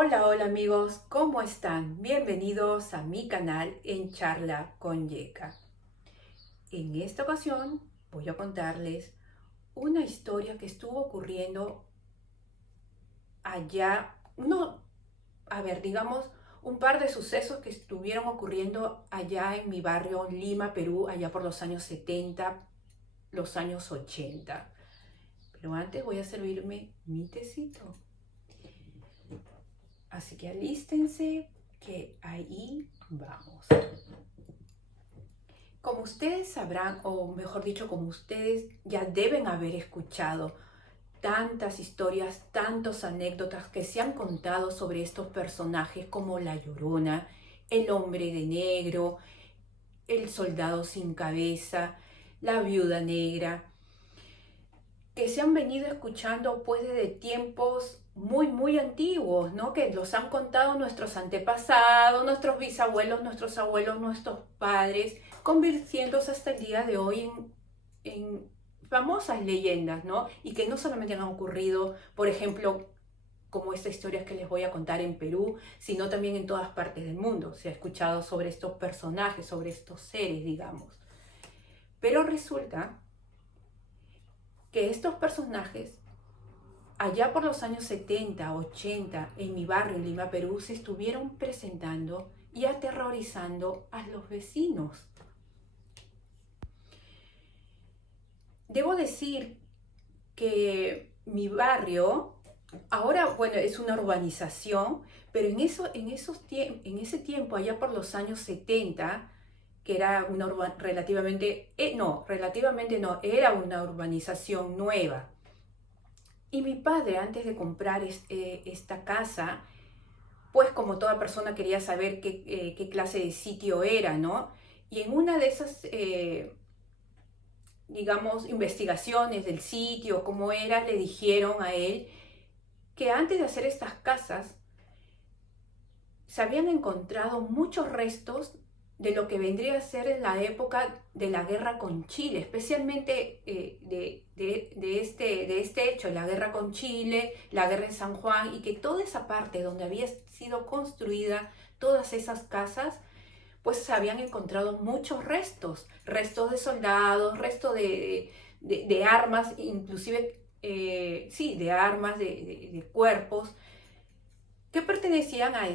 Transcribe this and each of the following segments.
Hola, hola amigos, ¿cómo están? Bienvenidos a mi canal en Charla con Yeka. En esta ocasión voy a contarles una historia que estuvo ocurriendo allá, digamos, un par de sucesos que estuvieron ocurriendo allá en mi barrio Lima, Perú, allá por los años 70, los años 80. Pero antes voy a servirme mi tecito. Así que alístense, que ahí vamos. Como ustedes sabrán, o mejor dicho, como ustedes ya deben haber escuchado tantas historias, tantas anécdotas que se han contado sobre estos personajes como La Llorona, el hombre de negro, el soldado sin cabeza, la viuda negra, que se han venido escuchando pues desde tiempos muy antiguos, ¿no? Que los han contado nuestros antepasados, nuestros bisabuelos, nuestros abuelos, nuestros padres, convirtiéndose hasta el día de hoy en famosas leyendas, ¿no? Y que no solamente han ocurrido, por ejemplo, como esta historia que les voy a contar en Perú, sino también en todas partes del mundo. Se ha escuchado sobre estos personajes, sobre estos seres, digamos. Pero resulta que estos personajes allá por los años 70, 80, en mi barrio, en Lima, Perú, se estuvieron presentando y aterrorizando a los vecinos. Debo decir que mi barrio, ahora, bueno, es una urbanización, pero en ese tiempo, allá por los años 70, que era relativamente no, era una urbanización nueva. Y mi padre, antes de comprar esta casa, pues como toda persona quería saber qué clase de sitio era, ¿no? Y en una de esas, digamos, investigaciones del sitio, cómo era, le dijeron a él que antes de hacer estas casas se habían encontrado muchos restos de lo que vendría a ser en la época de la guerra con Chile, especialmente de este hecho, la guerra con Chile, la guerra en San Juan, y que toda esa parte donde había sido construida todas esas casas, pues se habían encontrado muchos restos, restos de soldados, restos de armas, inclusive, sí, de armas, de cuerpos, que pertenecían a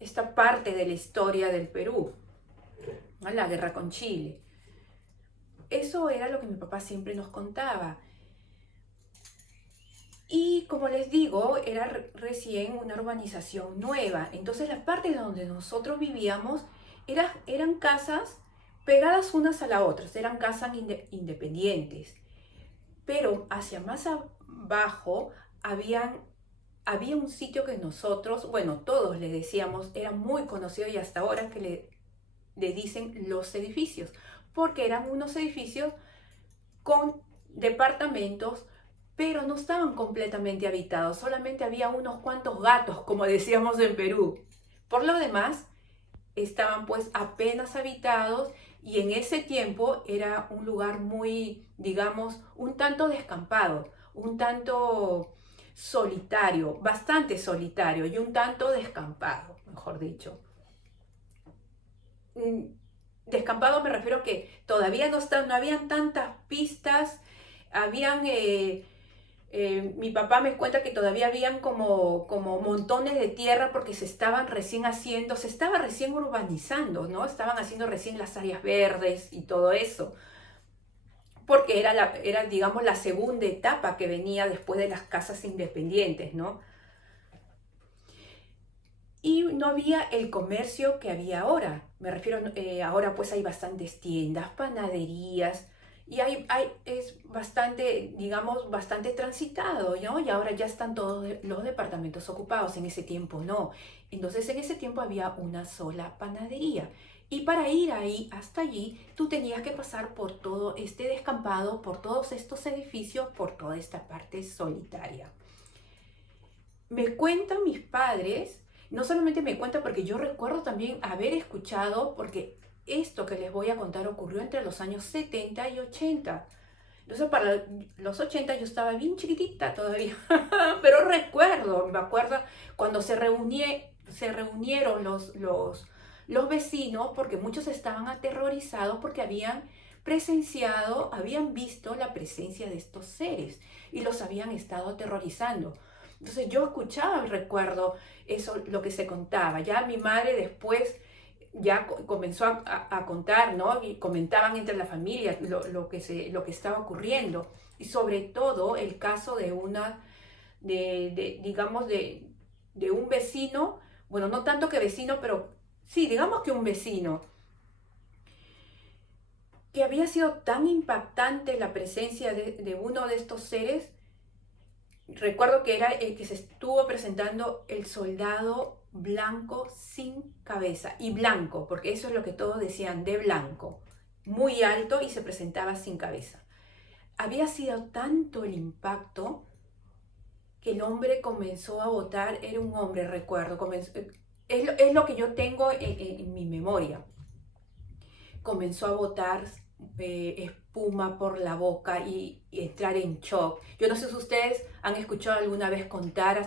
esta parte de la historia del Perú, a la guerra con Chile. Eso era lo que mi papá siempre nos contaba. Y como les digo, era recién una urbanización nueva. Entonces la parte donde nosotros vivíamos eran casas pegadas unas a las otras, eran casas independientes. Pero hacia más abajo había un sitio que nosotros, bueno, todos le decíamos, era muy conocido y hasta ahora que le dicen los edificios, porque eran unos edificios con departamentos, pero no estaban completamente habitados, solamente había unos cuantos gatos, como decíamos en Perú. Por lo demás, estaban pues apenas habitados y en ese tiempo era un lugar muy, digamos, un tanto descampado, un tanto solitario, bastante solitario y un tanto descampado, mejor dicho. Descampado me refiero que todavía no habían tantas pistas, habían, mi papá me cuenta que todavía habían como montones de tierra porque se estaba recién urbanizando, ¿no? Estaban haciendo recién las áreas verdes y todo eso, porque era digamos, la segunda etapa que venía después de las casas independientes, ¿no? Y no había el comercio que había ahora. Me refiero, ahora pues hay bastantes tiendas, panaderías, y es bastante, digamos, bastante transitado, ¿no? Y ahora ya están todos los departamentos ocupados, en ese tiempo no. Entonces en ese tiempo había una sola panadería. Y para ir ahí, hasta allí, tú tenías que pasar por todo este descampado, por todos estos edificios, por toda esta parte solitaria. Me cuentan mis padres, no solamente me cuentan porque yo recuerdo también haber escuchado, porque esto que les voy a contar ocurrió entre los años 70 y 80. Entonces para los 80 yo estaba bien chiquitita todavía, pero recuerdo, me acuerdo cuando se reunieron los vecinos, porque muchos estaban aterrorizados porque habían presenciado, habían visto la presencia de estos seres y los habían estado aterrorizando. Entonces yo escuchaba, recuerdo eso, lo que se contaba. Ya mi madre después ya comenzó a contar, ¿no? Y comentaban entre la familia lo que estaba ocurriendo. Y sobre todo el caso de digamos, de un vecino, bueno, no tanto que vecino, pero sí, digamos que un vecino, que había sido tan impactante la presencia de uno de estos seres. Recuerdo que era el que se estuvo presentando el soldado blanco sin cabeza. Y blanco, porque eso es lo que todos decían, de blanco. Muy alto y se presentaba sin cabeza. Había sido tanto el impacto que el hombre comenzó a botar, era un hombre, recuerdo, es lo que yo tengo en mi memoria. Comenzó a botar espuma por la boca y entrar en shock. Yo no sé si ustedes han escuchado alguna vez contar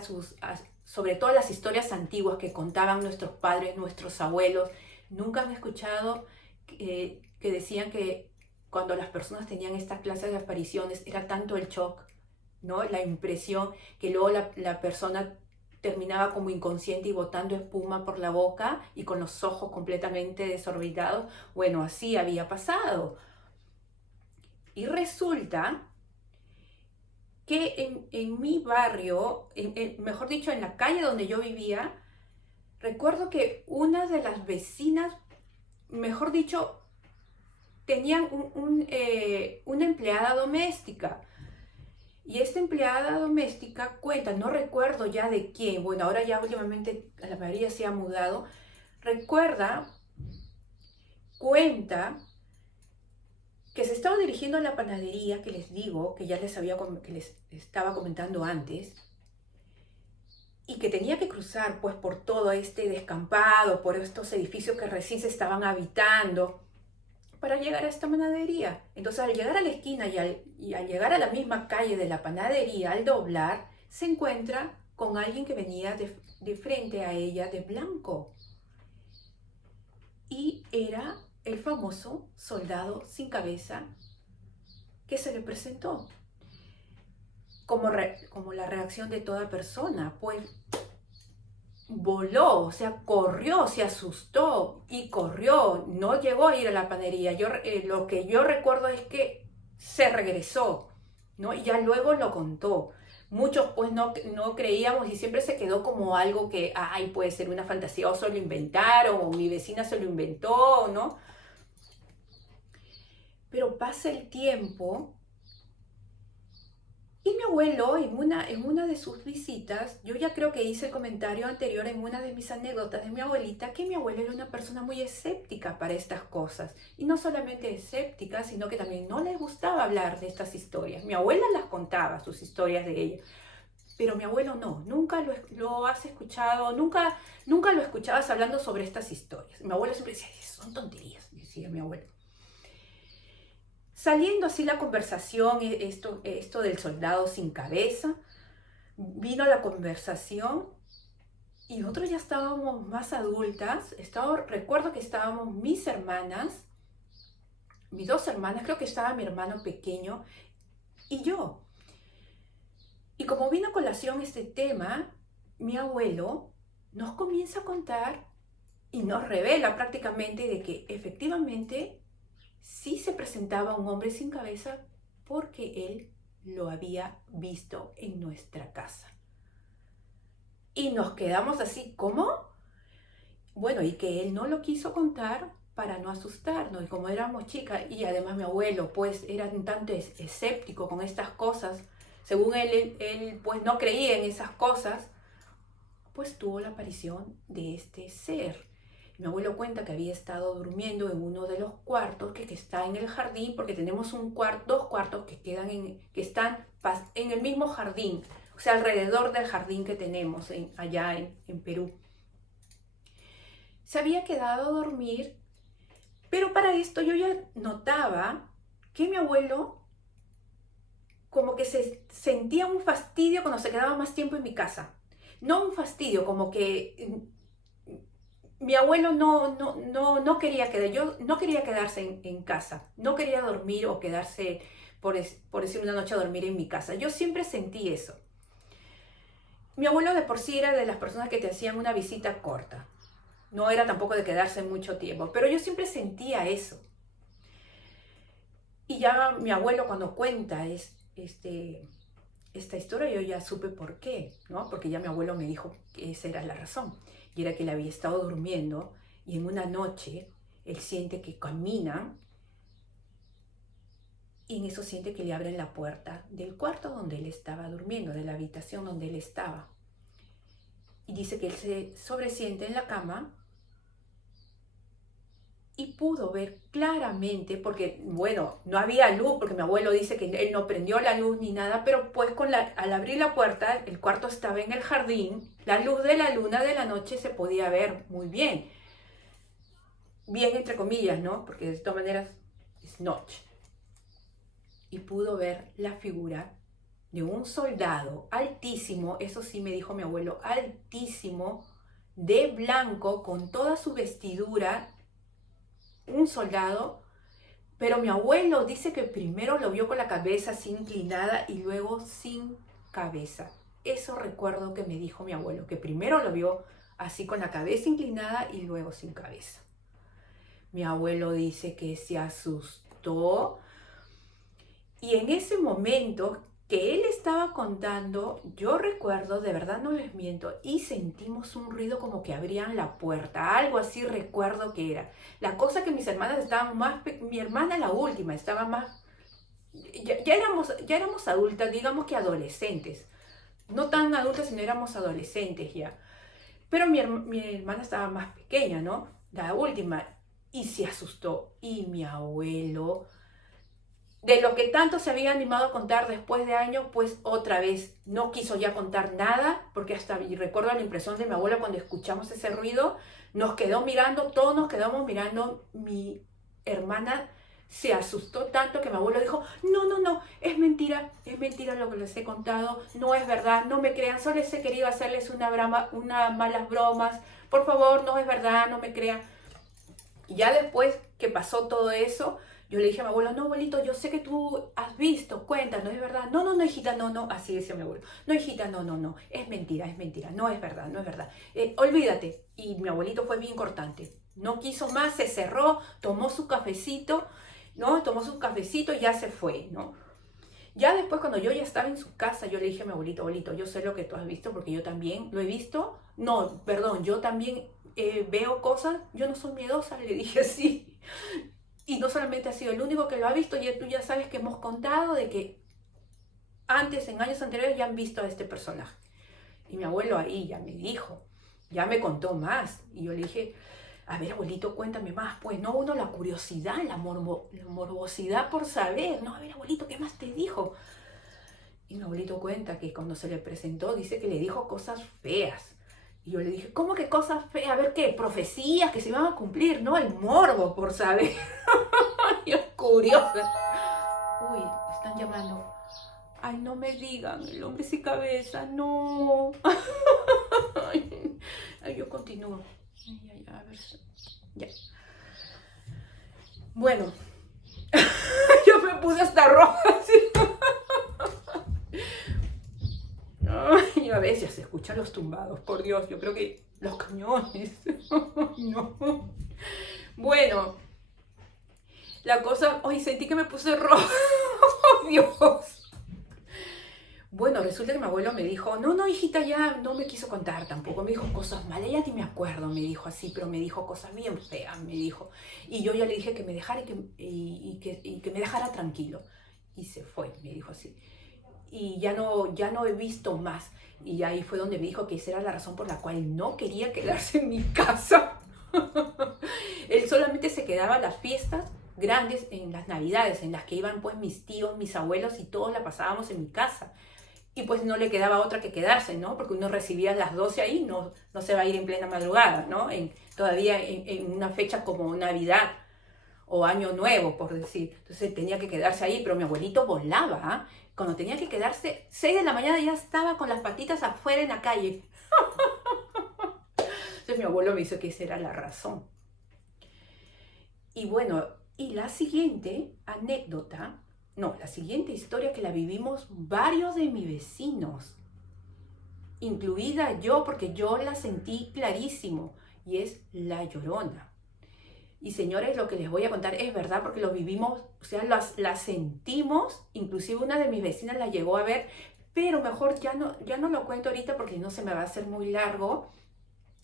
sobre todas las historias antiguas que contaban nuestros padres, nuestros abuelos. Nunca han escuchado que decían que cuando las personas tenían estas clases de apariciones era tanto el shock, ¿no? La impresión que luego la persona terminaba como inconsciente y botando espuma por la boca y con los ojos completamente desorbitados. Bueno, así había pasado. Y resulta que en mi barrio, mejor dicho, en la calle donde yo vivía, recuerdo que una de las vecinas, mejor dicho, tenían una empleada doméstica. Y esta empleada doméstica cuenta, no recuerdo ya de quién, bueno, ahora ya últimamente la mayoría se ha mudado, recuerda, cuenta que se estaba dirigiendo a la panadería que les digo, que ya que les estaba comentando antes, y que tenía que cruzar pues por todo este descampado, por estos edificios que recién se estaban habitando, para llegar a esta panadería. Entonces al llegar a la esquina y al llegar a la misma calle de la panadería, al doblar, se encuentra con alguien que venía de frente a ella de blanco. Y era el famoso soldado sin cabeza que se le presentó. Como la reacción de toda persona, pues voló, o sea, corrió, se asustó y corrió, no llegó a ir a la panadería. Lo que yo recuerdo es que se regresó, ¿no? Y ya luego lo contó. Muchos pues no creíamos y siempre se quedó como algo que, ay, puede ser una fantasía, o se lo inventaron, o mi vecina se lo inventó, ¿no? Pero pasa el tiempo. Y mi abuelo, en una de sus visitas, yo ya creo que hice el comentario anterior en una de mis anécdotas de mi abuelita, que mi abuelo era una persona muy escéptica para estas cosas. Y no solamente escéptica, sino que también no le gustaba hablar de estas historias. Mi abuela las contaba, sus historias de ella. Pero mi abuelo no, nunca lo has escuchado, nunca lo escuchabas hablando sobre estas historias. Mi abuelo siempre decía, son tonterías, decía mi abuelo. Saliendo así la conversación, esto del soldado sin cabeza, vino la conversación y nosotros ya estábamos más adultas. Recuerdo que estábamos mis hermanas, mis dos hermanas, creo que estaba mi hermano pequeño y yo. Y como vino a colación este tema, mi abuelo nos comienza a contar y nos revela prácticamente de que efectivamente sí se presentaba un hombre sin cabeza porque él lo había visto en nuestra casa. Y nos quedamos así, ¿cómo? Bueno, y que él no lo quiso contar para no asustarnos. Y como éramos chicas, y además mi abuelo, pues, era un tanto escéptico con estas cosas. Según él, pues, no creía en esas cosas. Pues tuvo la aparición de este ser. Mi abuelo cuenta que había estado durmiendo en uno de los cuartos que está en el jardín, porque tenemos dos cuartos que están en el mismo jardín, o sea, alrededor del jardín que tenemos allá en Perú. Se había quedado a dormir, pero para esto yo ya notaba que mi abuelo como que se sentía un fastidio cuando se quedaba más tiempo en mi casa. No un fastidio, como que mi abuelo no quería yo no quería quedarse en casa, no quería dormir o quedarse, por decir una noche a dormir en mi casa. Yo siempre sentí eso. Mi abuelo de por sí era de las personas que te hacían una visita corta. No era tampoco de quedarse mucho tiempo, pero yo siempre sentía eso. Y ya mi abuelo cuando cuenta esta historia, yo ya supe por qué, ¿no? Porque ya mi abuelo me dijo que esa era la razón. Y era que él había estado durmiendo y en una noche él siente que caminan y en eso siente que le abren la puerta del cuarto donde él estaba durmiendo, de la habitación donde él estaba. Y dice que él se sobresiente en la cama y pudo ver claramente, porque bueno, no había luz, porque mi abuelo dice que él no prendió la luz ni nada, pero pues al abrir la puerta, el cuarto estaba en el jardín, la luz de la luna de la noche se podía ver muy bien. Bien entre comillas, ¿no? Porque de todas maneras es noche. Y pudo ver la figura de un soldado altísimo, eso sí me dijo mi abuelo, altísimo, de blanco, con toda su vestidura, un soldado, pero mi abuelo dice que primero lo vio con la cabeza así inclinada y luego sin cabeza. Eso recuerdo que me dijo mi abuelo, que primero lo vio así con la cabeza inclinada y luego sin cabeza. Mi abuelo dice que se asustó y en ese momento que él estaba contando, yo recuerdo, de verdad no les miento, y sentimos un ruido como que abrían la puerta, algo así recuerdo que era. La cosa que mis hermanas estaban más, mi hermana la última, estaba más, ya éramos adultas, digamos que adolescentes, no tan adultas, sino éramos adolescentes ya. Pero mi hermana estaba más pequeña, ¿no? La última, y se asustó, y mi abuelo de lo que tanto se había animado a contar después de años, pues otra vez no quiso ya contar nada, porque hasta recuerdo la impresión de mi abuela cuando escuchamos ese ruido, nos quedó mirando, todos nos quedamos mirando, mi hermana se asustó tanto que mi abuelo dijo, no, es mentira lo que les he contado, no es verdad, no me crean, solo he querido hacerles una malas bromas, por favor, no es verdad, no me crean. Y ya después que pasó todo eso, yo le dije a mi abuelo, no, abuelito, yo sé que tú has visto, cuéntanos, ¿es verdad? No, hijita, no, así decía mi abuelo. No, hijita, no, es mentira, no es verdad, no es verdad. Olvídate. Y mi abuelito fue bien cortante. No quiso más, se cerró, tomó su cafecito, ¿no? Tomó su cafecito y ya se fue, ¿no? Ya después, cuando yo ya estaba en su casa, yo le dije a mi abuelito, abuelito, yo sé lo que tú has visto porque yo también lo he visto. No, perdón, yo también veo cosas, yo no soy miedosa, le dije así. Y no solamente ha sido el único que lo ha visto, ya tú ya sabes que hemos contado de que antes, en años anteriores, ya han visto a este personaje. Y mi abuelo ahí ya me dijo, ya me contó más. Y yo le dije, a ver, abuelito, cuéntame más. Pues no, uno la curiosidad, la morbosidad por saber. No, a ver, abuelito, ¿qué más te dijo? Y mi abuelito cuenta que cuando se le presentó, dice que le dijo cosas feas. Y yo le dije, ¿cómo que cosas feas? A ver, ¿qué? Profecías que se iban a cumplir, ¿no? El morbo por saber. Yo curiosa. Uy, están llamando. Ay, no me digan, el hombre sin cabeza, no. Ay, yo continúo. Ay, a ver. Ya. Bueno, yo me puse hasta roja. Ay, a veces se escuchan los tumbados, por Dios, yo creo que los cañones. No. Bueno, la cosa, hoy sentí que me puse roja. Oh, Dios. Bueno, resulta que mi abuelo me dijo, no, hijita, ya no me quiso contar tampoco, me dijo cosas malas, ya ni me acuerdo, me dijo así, pero me dijo cosas bien feas, me dijo. Y yo ya le dije que me dejara y que me dejara tranquilo. Y se fue, me dijo así. Y ya no he visto más. Y ahí fue donde me dijo que esa era la razón por la cual no quería quedarse en mi casa. Él solamente se quedaba a las fiestas grandes, en las navidades, en las que iban pues mis tíos, mis abuelos y todos la pasábamos en mi casa. Y pues no le quedaba otra que quedarse, ¿no? Porque uno recibía a las 12 ahí, no se va a ir en plena madrugada, ¿no? Todavía en una fecha como Navidad o Año Nuevo, por decir. Entonces tenía que quedarse ahí, pero mi abuelito volaba, ¿ah? Cuando tenía que quedarse, 6 de la mañana ya estaba con las patitas afuera en la calle. Entonces mi abuelo me hizo que esa era la razón. Y bueno, y la siguiente anécdota, no, la siguiente historia que la vivimos varios de mis vecinos, incluida yo, porque yo la sentí clarísimo, y es La Llorona. Y señores, lo que les voy a contar es verdad porque lo vivimos, o sea, la sentimos, inclusive una de mis vecinas la llegó a ver, pero mejor ya no lo cuento ahorita porque no se me va a hacer muy largo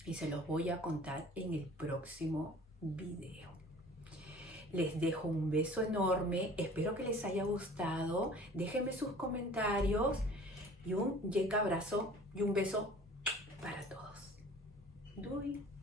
y se los voy a contar en el próximo video. Les dejo un beso enorme, espero que les haya gustado, déjenme sus comentarios y un yeca abrazo y un beso para todos. Doei!